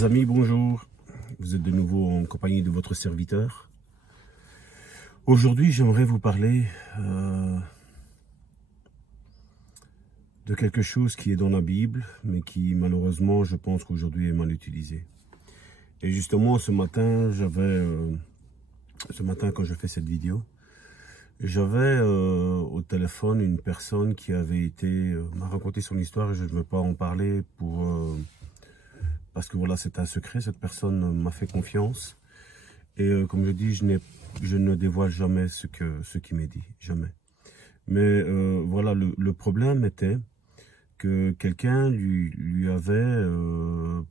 Chers amis, bonjour. Vous êtes de nouveau en compagnie de votre serviteur. Aujourd'hui, j'aimerais vous parler de quelque chose qui est dans la Bible, mais qui malheureusement, je pense qu'aujourd'hui est mal utilisé. Et justement, ce matin, quand je fais cette vidéo, j'avais au téléphone une personne qui avait m'a raconté son histoire et je ne veux pas en parler parce que voilà, c'est un secret. Cette personne m'a fait confiance. Et comme je dis, je ne dévoile jamais ce qui m'est dit, jamais. Mais voilà, le problème était que quelqu'un lui avait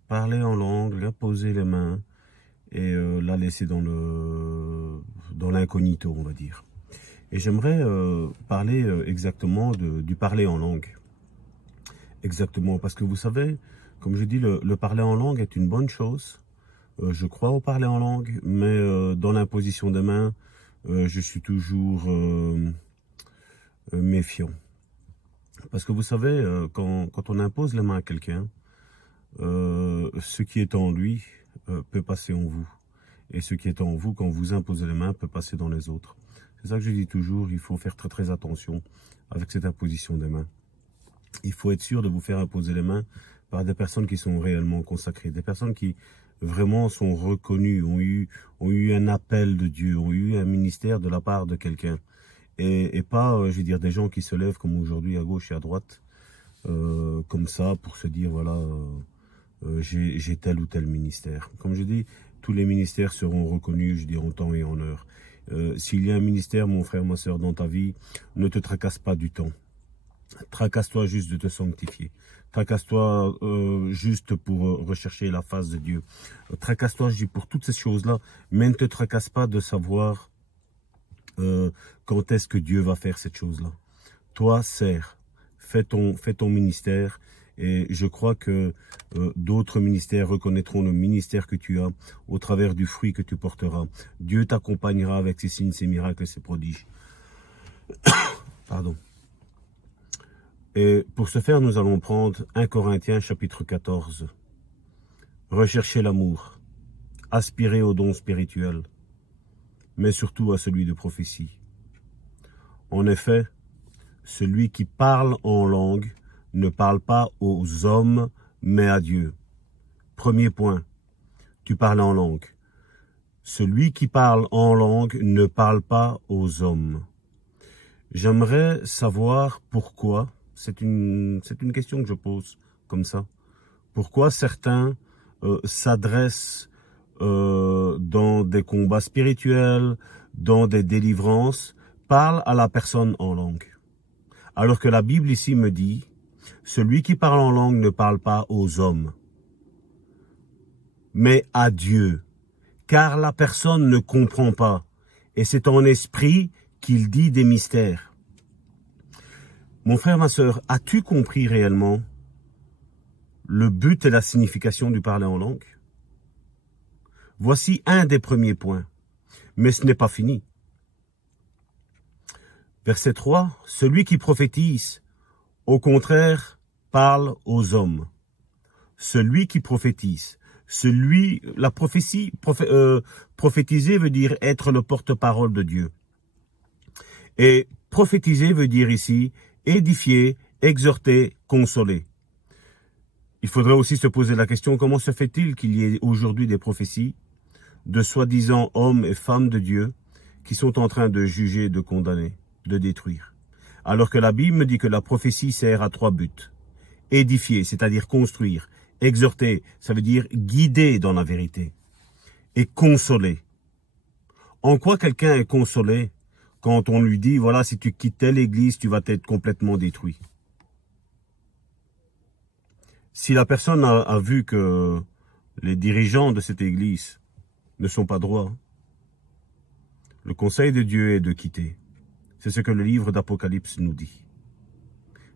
parlé en langue, lui a posé les mains et l'a laissé dans l'incognito, on va dire. Et j'aimerais parler exactement du parler en langue. Exactement, parce que vous savez, comme je dis, le parler en langue est une bonne chose. Je crois au parler en langue, mais dans l'imposition des mains, je suis toujours méfiant. Parce que vous savez, quand on impose les mains à quelqu'un, ce qui est en lui peut passer en vous. Et ce qui est en vous, quand vous imposez les mains, peut passer dans les autres. C'est ça que je dis toujours, il faut faire très très attention avec cette imposition des mains. Il faut être sûr de vous faire imposer les mains par des personnes qui sont réellement consacrées, des personnes qui vraiment sont reconnues, ont eu un appel de Dieu, ont eu un ministère de la part de quelqu'un. Et pas, je veux dire, des gens qui se lèvent comme aujourd'hui à gauche et à droite, comme ça, pour se dire, voilà, j'ai tel ou tel ministère. Comme je dis, tous les ministères seront reconnus, je dis, en temps et en heure. S'il y a un ministère, mon frère, ma soeur, dans ta vie, ne te tracasse pas du temps. Tracasse-toi juste de te sanctifier. Tracasse-toi juste pour rechercher la face de Dieu. Tracasse-toi, je dis, pour toutes ces choses-là, mais ne te tracasse pas de savoir quand est-ce que Dieu va faire cette chose-là. Toi, sers, fais ton ministère, et je crois que d'autres ministères reconnaîtront le ministère que tu as au travers du fruit que tu porteras. Dieu t'accompagnera avec ses signes, ses miracles et ses prodiges. Pardon. Et pour ce faire, nous allons prendre 1 Corinthiens chapitre 14. Recherchez l'amour, aspirez aux dons spirituels, mais surtout à celui de prophétie. En effet, celui qui parle en langue ne parle pas aux hommes, mais à Dieu. Premier point, tu parles en langue. Celui qui parle en langue ne parle pas aux hommes. J'aimerais savoir pourquoi, c'est une question que je pose comme ça, pourquoi certains s'adressent dans des combats spirituels, dans des délivrances, parlent à la personne en langue. Alors que la Bible ici me dit, celui qui parle en langue ne parle pas aux hommes, mais à Dieu, car la personne ne comprend pas, et c'est en esprit qu'il dit des mystères. Mon frère, ma sœur, as-tu compris réellement le but et la signification du parler en langue? Voici un des premiers points, mais ce n'est pas fini. Verset 3, celui qui prophétise, au contraire, parle aux hommes. Celui qui prophétise, la prophétie, prophétiser veut dire être le porte-parole de Dieu. Et prophétiser veut dire ici édifier, exhorter, consoler. Il faudrait aussi se poser la question, comment se fait-il qu'il y ait aujourd'hui des prophéties de soi-disant hommes et femmes de Dieu qui sont en train de juger, de condamner, de détruire. Alors que la Bible me dit que la prophétie sert à 3 buts. Édifier, c'est-à-dire construire. Exhorter, ça veut dire guider dans la vérité. Et consoler. En quoi quelqu'un est consolé quand on lui dit, voilà, si tu quittes telle église, tu vas être complètement détruit. Si la personne a vu que les dirigeants de cette église ne sont pas droits, le conseil de Dieu est de quitter. C'est ce que le livre d'Apocalypse nous dit.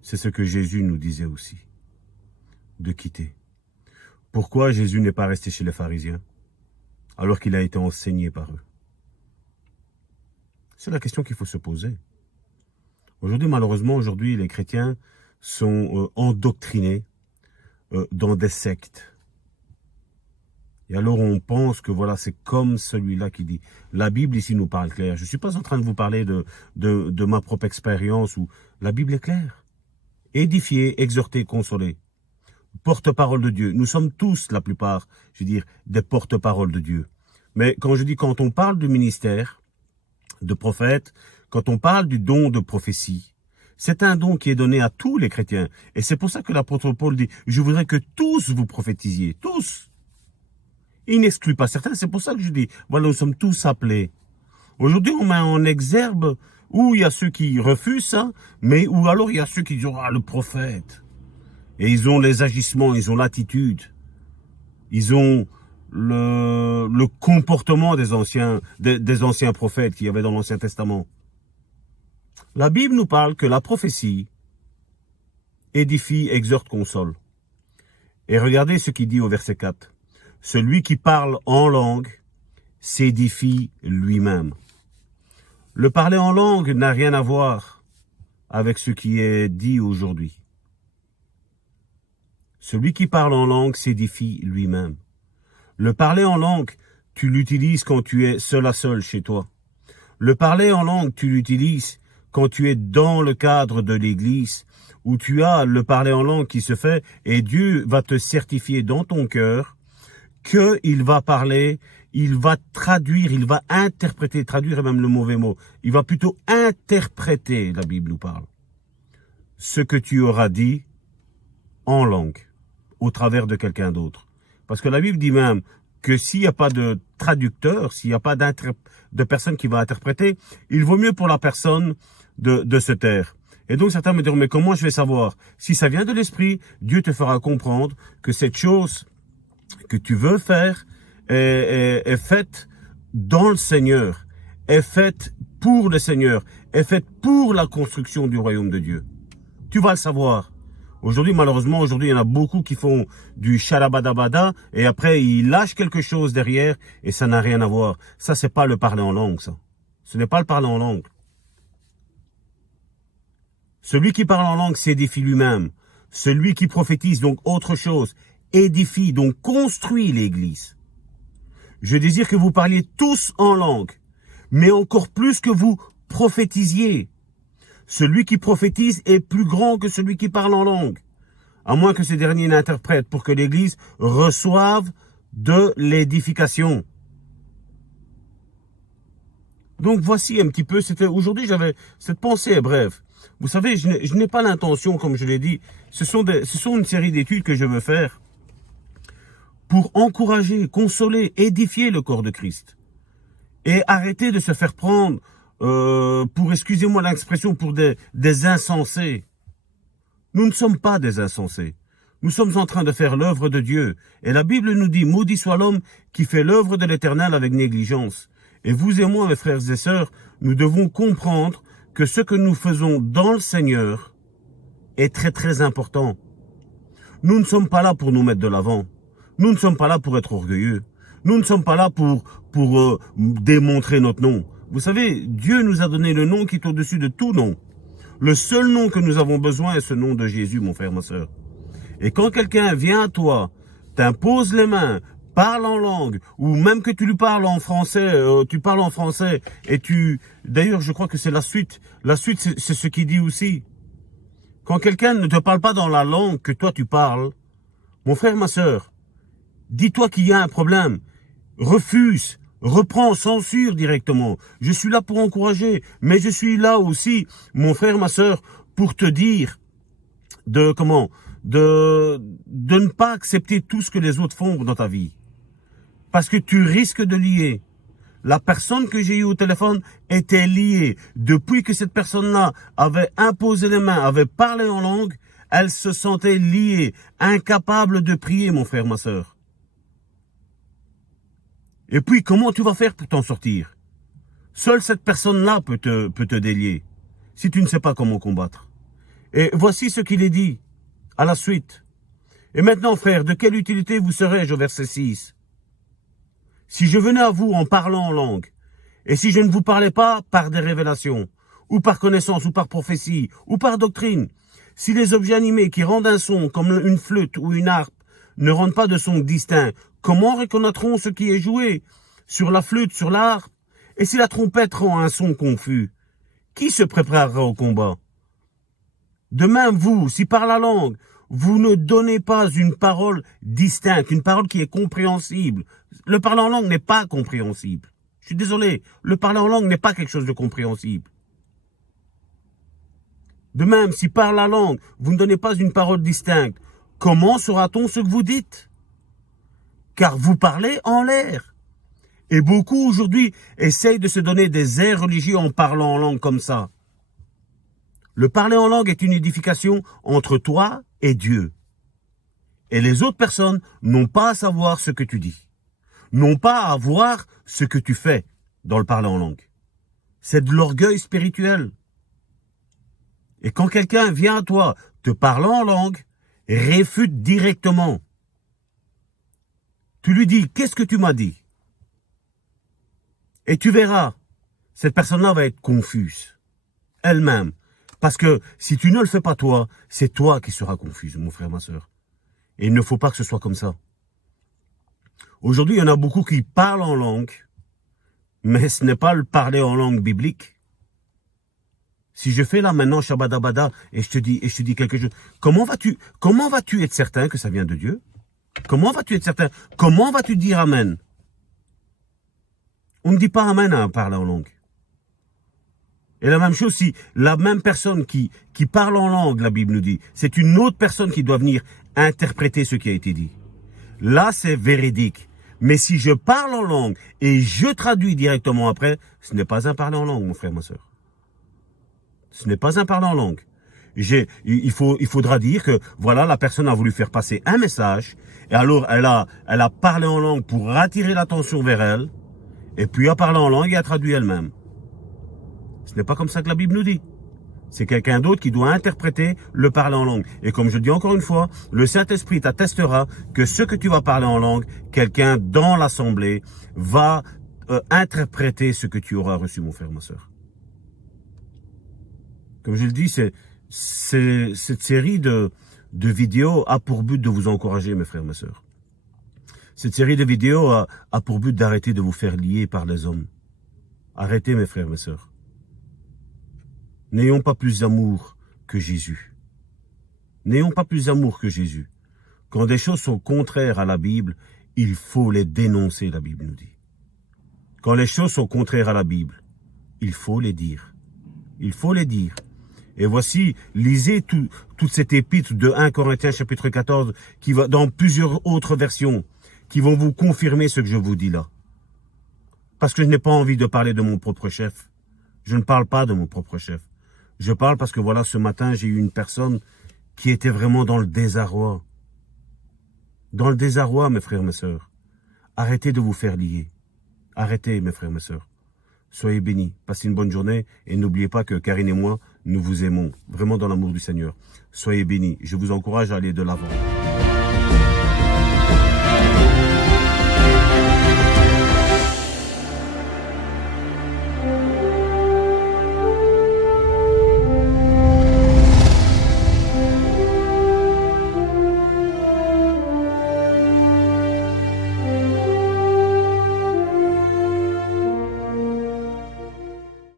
C'est ce que Jésus nous disait aussi, de quitter. Pourquoi Jésus n'est pas resté chez les pharisiens, alors qu'il a été enseigné par eux? C'est la question qu'il faut se poser. Aujourd'hui, malheureusement, les chrétiens sont endoctrinés dans des sectes. Et alors on pense que voilà, c'est comme celui-là qui dit. La Bible ici nous parle clair. Je ne suis pas en train de vous parler de ma propre expérience. La Bible est claire. Édifier, exhorter, consoler. Porte-parole de Dieu. Nous sommes tous, la plupart, je veux dire, des porte-parole de Dieu. Mais quand on parle du ministère de prophète, quand on parle du don de prophétie, c'est un don qui est donné à tous les chrétiens. Et c'est pour ça que l'apôtre Paul dit, je voudrais que tous vous prophétisiez. Tous. Il n'exclut pas certains. C'est pour ça que je dis, voilà, nous sommes tous appelés. Aujourd'hui, on met en exergue où il y a ceux qui refusent ça, mais où alors il y a ceux qui disent, ah, le prophète. Et ils ont les agissements, ils ont l'attitude. Ils ont le comportement des anciens prophètes qu'il y avait dans l'Ancien Testament. La Bible nous parle que la prophétie édifie, exhorte, console. Et regardez ce qu'il dit au verset 4. Celui qui parle en langue s'édifie lui-même. Le parler en langue n'a rien à voir avec ce qui est dit aujourd'hui. Celui qui parle en langue s'édifie lui-même. Le parler en langue, tu l'utilises quand tu es seul à seul chez toi. Le parler en langue, tu l'utilises quand tu es dans le cadre de l'église, où tu as le parler en langue qui se fait, et Dieu va te certifier dans ton cœur qu'il va parler, il va traduire, il va interpréter, traduire est même le mauvais mot, il va plutôt interpréter, la Bible nous parle, ce que tu auras dit en langue, au travers de quelqu'un d'autre. Parce que la Bible dit même que s'il n'y a pas de traducteur, s'il n'y a pas de personne qui va interpréter, il vaut mieux pour la personne de se taire. Et donc certains me diront, mais comment je vais savoir? Si ça vient de l'Esprit, Dieu te fera comprendre que cette chose que tu veux faire est faite dans le Seigneur, est faite pour le Seigneur, est faite pour la construction du royaume de Dieu. Tu vas le savoir. Aujourd'hui, malheureusement, il y en a beaucoup qui font du charabadabada et après, ils lâchent quelque chose derrière et ça n'a rien à voir. Ça, c'est pas le parler en langue, ça. Ce n'est pas le parler en langue. Celui qui parle en langue s'édifie lui-même. Celui qui prophétise, donc autre chose, édifie, donc construit l'église. Je désire que vous parliez tous en langue, mais encore plus que vous prophétisiez. Celui qui prophétise est plus grand que celui qui parle en langue, à moins que ce dernier n'interprète pour que l'Église reçoive de l'édification. Donc voici un petit peu, aujourd'hui j'avais cette pensée brève. Vous savez, je n'ai pas l'intention, comme je l'ai dit, ce sont une série d'études que je veux faire pour encourager, consoler, édifier le corps de Christ. Et arrêter de se faire prendre pour, excusez-moi l'expression, pour des insensés. Nous ne sommes pas des insensés. Nous sommes en train de faire l'œuvre de Dieu. Et la Bible nous dit, maudit soit l'homme qui fait l'œuvre de l'Éternel avec négligence. Et vous et moi, mes frères et sœurs, nous devons comprendre que ce que nous faisons dans le Seigneur est très très important. Nous ne sommes pas là pour nous mettre de l'avant. Nous ne sommes pas là pour être orgueilleux. Nous ne sommes pas là pour démontrer notre nom. Vous savez, Dieu nous a donné le nom qui est au-dessus de tout nom. Le seul nom que nous avons besoin est ce nom de Jésus, mon frère, ma sœur. Et quand quelqu'un vient à toi, t'impose les mains, parle en langue, ou même que tu lui parles en français, tu parles en français, et d'ailleurs, je crois que c'est la suite. La suite, c'est ce qu'il dit aussi. Quand quelqu'un ne te parle pas dans la langue que toi tu parles, mon frère, ma sœur, dis-toi qu'il y a un problème. Refuse, reprends, censure directement. Je suis là pour encourager, mais je suis là aussi, mon frère, ma sœur, pour te dire de ne pas accepter tout ce que les autres font dans ta vie. Parce que tu risques de lier. La personne que j'ai eue au téléphone était liée. Depuis que cette personne-là avait imposé les mains, avait parlé en langue, elle se sentait liée, incapable de prier, mon frère, ma sœur. Et puis, comment tu vas faire pour t'en sortir? Seule cette personne-là peut te délier, si tu ne sais pas comment combattre. Et voici ce qu'il est dit à la suite. Et maintenant, frère, de quelle utilité vous serais-je au verset 6? Si je venais à vous en parlant en langue, et si je ne vous parlais pas par des révélations, ou par connaissance, ou par prophétie, ou par doctrine, si les objets animés qui rendent un son, comme une flûte ou une harpe, ne rendent pas de son distinct, comment reconnaîtront ce qui est joué sur la flûte, sur l'harpe? Et si la trompette rend un son confus, qui se préparera au combat? De même, vous, si par la langue, vous ne donnez pas une parole distincte, une parole qui est compréhensible. Le parler en langue n'est pas compréhensible. Je suis désolé, le parler en langue n'est pas quelque chose de compréhensible. De même, si par la langue, vous ne donnez pas une parole distincte, comment saura-t-on ce que vous dites? Car vous parlez en l'air. Et beaucoup aujourd'hui essayent de se donner des airs religieux en parlant en langue comme ça. Le parler en langue est une édification entre toi et Dieu. Et les autres personnes n'ont pas à savoir ce que tu dis. N'ont pas à voir ce que tu fais dans le parler en langue. C'est de l'orgueil spirituel. Et quand quelqu'un vient à toi te parlant en langue, réfute directement. Tu lui dis, qu'est-ce que tu m'as dit? Et tu verras, cette personne-là va être confuse. Elle-même. Parce que si tu ne le fais pas toi, c'est toi qui seras confuse, mon frère, ma soeur. Et il ne faut pas que ce soit comme ça. Aujourd'hui, il y en a beaucoup qui parlent en langue, mais ce n'est pas le parler en langue biblique. Si je fais là maintenant Shabadabada et je te dis quelque chose, comment vas-tu être certain que ça vient de Dieu? Comment vas-tu être certain? Comment vas-tu dire Amen? On ne dit pas Amen à parler en langue. Et la même chose, si la même personne qui parle en langue, la Bible nous dit, c'est une autre personne qui doit venir interpréter ce qui a été dit. Là, c'est véridique. Mais si je parle en langue et je traduis directement après, ce n'est pas un parler en langue, mon frère, ma soeur. Ce n'est pas un parler en langue. Il faudra dire que, voilà, la personne a voulu faire passer un message, et alors elle a parlé en langue pour attirer l'attention vers elle, et puis a parlé en langue et a traduit elle-même. Ce n'est pas comme ça que la Bible nous dit. C'est quelqu'un d'autre qui doit interpréter le parler en langue. Et comme je dis encore une fois, le Saint-Esprit t'attestera que ce que tu vas parler en langue, quelqu'un dans l'assemblée va interpréter ce que tu auras reçu, mon frère, ma soeur. Comme je le dis, cette série de vidéos a pour but de vous encourager, mes frères, mes sœurs. Cette série de vidéos a pour but d'arrêter de vous faire lier par les hommes. Arrêtez, mes frères, mes sœurs. N'ayons pas plus d'amour que Jésus. N'ayons pas plus d'amour que Jésus. Quand des choses sont contraires à la Bible, il faut les dénoncer, la Bible nous dit. Quand les choses sont contraires à la Bible, il faut les dire. Il faut les dire. Et voici, lisez toute cette épître de 1 Corinthiens chapitre 14, qui va dans plusieurs autres versions, qui vont vous confirmer ce que je vous dis là. Parce que je n'ai pas envie de parler de mon propre chef. Je ne parle pas de mon propre chef. Je parle parce que voilà, ce matin, j'ai eu une personne qui était vraiment dans le désarroi. Dans le désarroi, mes frères, mes sœurs. Arrêtez de vous faire lier. Arrêtez, mes frères, mes sœurs. Soyez bénis. Passez une bonne journée et n'oubliez pas que Karine et moi, nous vous aimons vraiment dans l'amour du Seigneur. Soyez bénis. Je vous encourage à aller de l'avant.